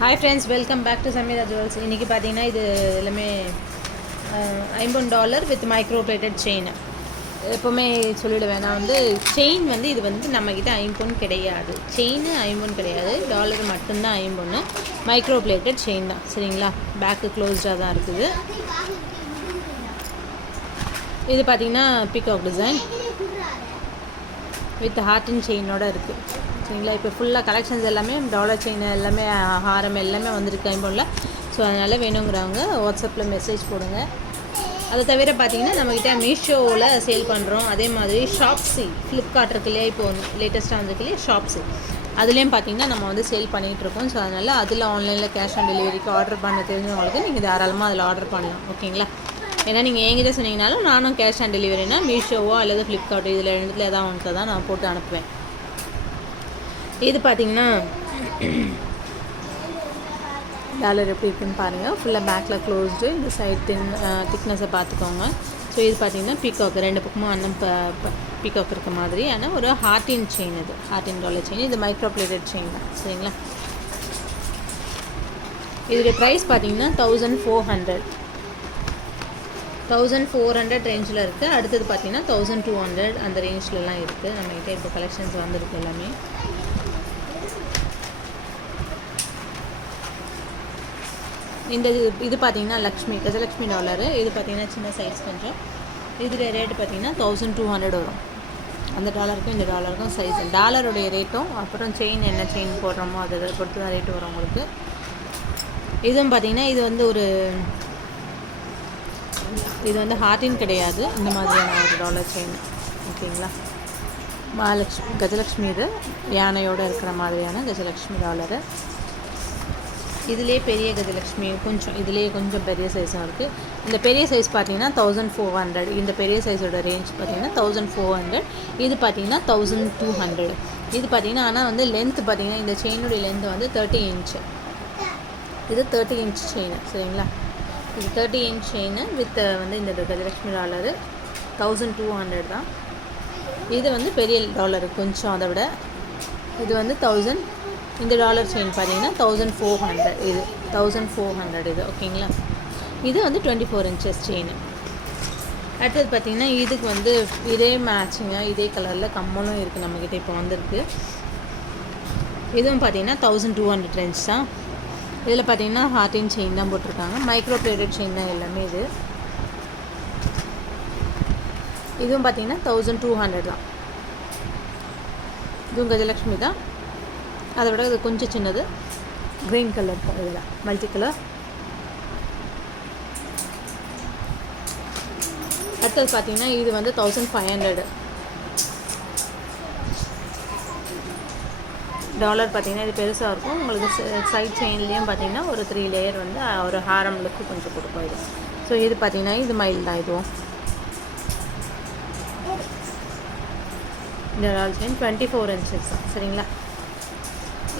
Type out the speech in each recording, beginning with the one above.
Hi friends, welcome back to Sameera Jewels. இன்றைக்கி பார்த்தீங்கன்னா இது எல்லாமே $50 வித் மைக்ரோப்ளேட்டட் செயின். எப்போவுமே சொல்லிவிடுவேன் நான் வந்து செயின் வந்து இது வந்து நம்மக்கிட்ட ஐம்பொன் கிடையாது. செயின் ஐம்பொன் கிடையாது, டாலர் மட்டும்தான் ஐம்பொன்று. மைக்ரோப்ளேட்டட் செயின் தான், சரிங்களா? பேக்கு க்ளோஸ்டாக தான் இருக்குது. இது பார்த்திங்கன்னா peacock design with heart and செயினோடு இருக்குது, சரிங்களா? இப்போ ஃபுல்லாக கலெக்ஷன்ஸ் எல்லாமே டாலர் செயின் எல்லாமே ஹாரம் எல்லாமே வந்திருக்கு ஐம்பொன்னில். ஸோ அதனால் வேணுங்கிறவங்க வாட்ஸ்அப்பில் மெசேஜ் போடுங்க. அதை தவிர பார்த்திங்கன்னா நம்மக்கிட்ட மீஷோவில் சேல் பண்ணுறோம். அதே மாதிரி ஷாப்ஸி, ஃப்ளிப்கார்ட் இருக்கு இல்லையா, இப்போ லேட்டஸ்ட்டாக வந்துருக்கு இல்லையா ஷாப்ஸி, அதுலேயும் பார்த்திங்கன்னா நம்ம வந்து சேல் பண்ணிகிட்ருக்கோம். ஸோ அதனால் அதில் ஆன்லைனில் கேஷ் ஆன் டெலிவரிக்கு ஆர்டர் பண்ண தெரிஞ்சவங்களுக்கு நீங்கள் தாராளமாக அதில் ஆர்டர் பண்ணலாம், ஓகேங்களா? ஏன்னா நீங்கள் என்கிட்ட சொன்னீங்கனாலும் நானும் கேஷ் ஆன் டெலிவரினா மீஷோவோ அல்லது ஃப்ளிப்கார்ட்டோ இதில் ரெண்டுத்தில் ஏதாவது ஒன்று தான் நான் போட்டு அனுப்புவேன். இது பார்த்திங்கன்னா டாலர் எப்படி இருக்குன்னு பாருங்கள். ஃபுல்லாக பேக்கில் க்ளோஸ்டு, இந்த சைட் திக்னஸை பார்த்துக்கோங்க. ஸோ இது பார்த்திங்கன்னா பீகாக், ரெண்டு பக்கமும் அண்ணன் பீகாக் இருக்க மாதிரி. ஆனால் ஒரு ஹார்டின் செயின், இது ஹார்டின் டாலர் செயின். இது மைக்ரோப்ளேட்டட் செயின் தான், சரிங்களா? இதோடைய ப்ரைஸ் பார்த்திங்கன்னா 1400 ரேஞ்சில் இருக்குது. அடுத்தது பார்த்திங்கன்னா 1200 அந்த ரேஞ்சிலலாம் இருக்குது. நம்மகிட்ட இப்போ கலெக்ஷன்ஸ் வந்துருக்கு எல்லாமே. இது பார்த்திங்கன்னா கஜலக்ஷ்மி டாலரு. இது பார்த்திங்கன்னா சின்ன சைஸ் கொஞ்சம். இதில் ரேட்டு பார்த்திங்கன்னா 1200 வரும். அந்த டாலருக்கும் இந்த டாலருக்கும் சைஸ், டாலருடைய ரேட்டும் அப்புறம் செயின் என்ன செயின் போடுறோமோ அதை பொறுத்து தான் ரேட்டு வரும் உங்களுக்கு. இதுவும் பார்த்திங்கன்னா இது வந்து ஹார்டின் கிடையாது, இந்த மாதிரியான ஒரு டாலர் செயின், ஓகேங்களா? கஜலக்ஷ்மி, இது யானையோடு இருக்கிற மாதிரியான கஜலக்ஷ்மி டாலரு. இதிலே பெரிய கஜலக்ஷ்மி இதுலேயே கொஞ்சம் பெரிய சைஸும் இருக்குது. இந்த பெரிய சைஸ் பார்த்திங்கன்னா 1400. இந்த பெரிய சைஸோட ரேஞ்ச் பார்த்திங்கன்னா 1400. இது பார்த்திங்கன்னா 1200. இது பார்த்திங்கன்னா ஆனால் வந்து லென்த் பார்த்திங்கன்னா இந்த செயினுடைய லென்த் வந்து 30 இன்ச்சு. இது 30 இன்ச் செயின், சரிங்களா? இது 30 இன்ச் செயின் வித் வந்து இந்த கஜலக்ஷ்மி டாலரு 1200 தான். இது வந்து பெரிய டாலரு கொஞ்சம் அதை விட. இது வந்து 1000. இந்த டாலர் செயின் பார்த்தீங்கன்னா 1400. இது 1400 இது, ஓகேங்களா? இது வந்து 24 இன்ச்சஸ் செயின். அடுத்தது பார்த்திங்கன்னா இதுக்கு வந்து இதே மேட்சிங்காக இதே கலரில் கம்மலும் இருக்குது நம்மக்கிட்ட இப்போ வந்திருக்கு. இதுவும் பார்த்திங்கன்னா 1200 ரேஞ்ச் தான். இதில் பார்த்திங்கன்னா ஹார்டின் செயின் தான் போட்டிருக்காங்க, மைக்ரோப்ளேட்டட் செயின் தான் எல்லாமே. இதுவும் பார்த்திங்கன்னா 1200 தான். இதுவும் கஜலக்ஷ்மி தான், அதை விட இது கொஞ்சம் சின்னது, க்ரீன் கலர் இதில் மல்டி கலர். அடுத்தது பார்த்திங்கன்னா இது வந்து 1500 டாலர். பார்த்திங்கன்னா இது பெருசாக இருக்கும் உங்களுக்கு. சைட் செயின்லேயும் பார்த்திங்கன்னா ஒரு 3 லேயர் வந்து ஒரு ஹாரம் லுக்கு கொஞ்சம் கொடுக்கும் இது. ஸோ இது பார்த்திங்கன்னா இது மைல் தான். இதுவும் இந்த டாலர் செயின் 24 இன்ச்சஸ் தான், சரிங்களா?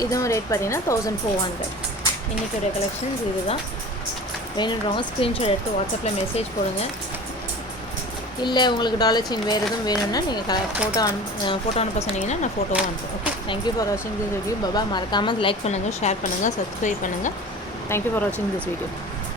இதுவும் ரேட் பார்த்திங்கன்னா 1400. இன்றைக்கியோடைய கலெக்ஷன்ஸ் இது தான். வேணுன்றவங்க ஸ்க்ரீன்ஷாட் எடுத்து வாட்ஸ்அப்பில் மெசேஜ் போடுங்க. இல்லை உங்களுக்கு டாலர் செயின் வேறு எதுவும் வேணும்னா நீங்கள் ஃபோட்டோ அனுப்ப சொன்னீங்கன்னா நான் ஃபோட்டோவும் அனுப்புவேன். ஓகே, தேங்க்யூ ஃபார் வாட்சிங் திஸ் வீடியோ. பாபா, மறக்காமல் லைக் பண்ணுங்கள், ஷேர் பண்ணுங்கள், சப்ஸ்கிரைப் பண்ணுங்கள். தேங்க்யூ ஃபார் வாட்சிங் திஸ் வீடியோ.